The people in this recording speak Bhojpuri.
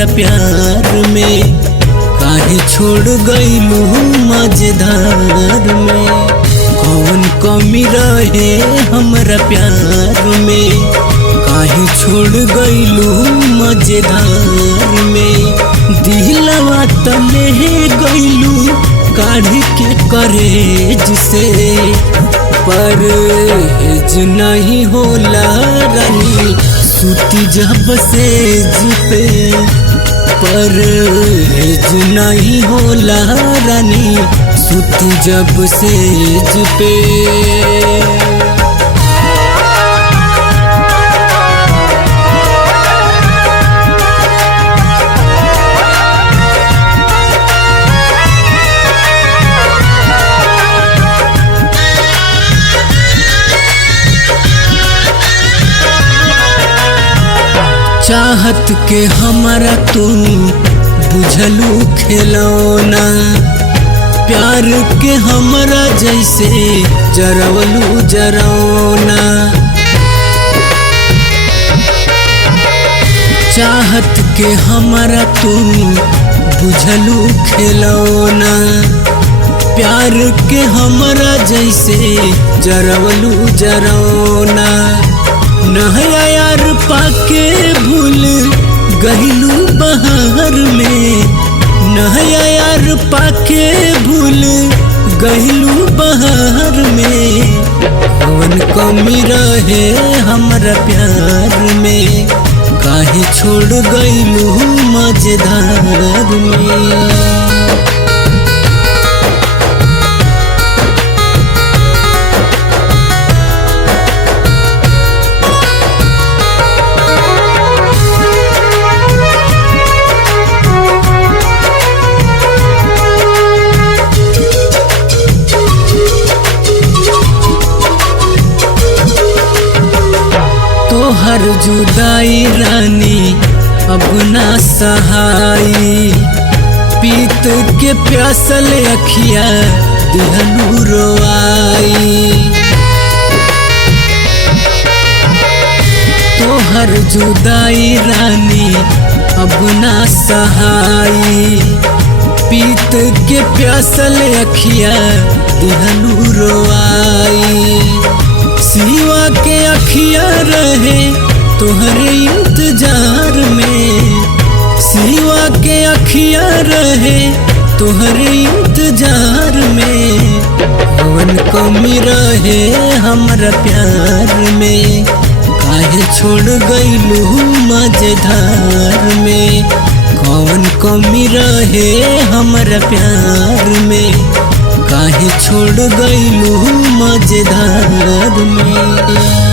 हमरा प्यार में, काहे छोड़ गइलू मजेदार में। कौन कमी रहे हमरा प्यार में, काहे छोड़ गइलू मजेदार में। दिलवा तले गइलू काढ़ के करेज से, परहेज नहीं होला रानी सूती जब सेज पे। परहेज नहीं होला रानी सूती जब सेज पे। चाहत के हमारा तू बुझलू खिलौना, प्यार के हमरा जैसे जरवलू जरौना। चाहत के हमारा तू बुझलू खिलौना, प्यार के हमरा जैसे जरवलू जरौना। नया यार पाके भूल गइलू बहार में, नया यार पाके भूल गइलू बहार में। कौन कमी रहे हमरा प्यार में, काहे छोड़ गइलू मजेदार में। तोहर जुदाई रानी अब ना सहाई, पीत के प्यासल अखिया दिहलू रोआई। तोहर जुदाई रानी अब ना सहाई, पीत के प्यासल अखिया दिहलू रोआई। सिवा के अखिया रहे तोहरे इंतजार में, सिवा के अखिया रहे तोहरे इंतजार में। कौन कमी रहे हमरा प्यार में, काहे छोड़ गइलू मजेदार में। कौन कमी रहे हमरा प्यार में, काहे छोड़ गइलू मजेदार में।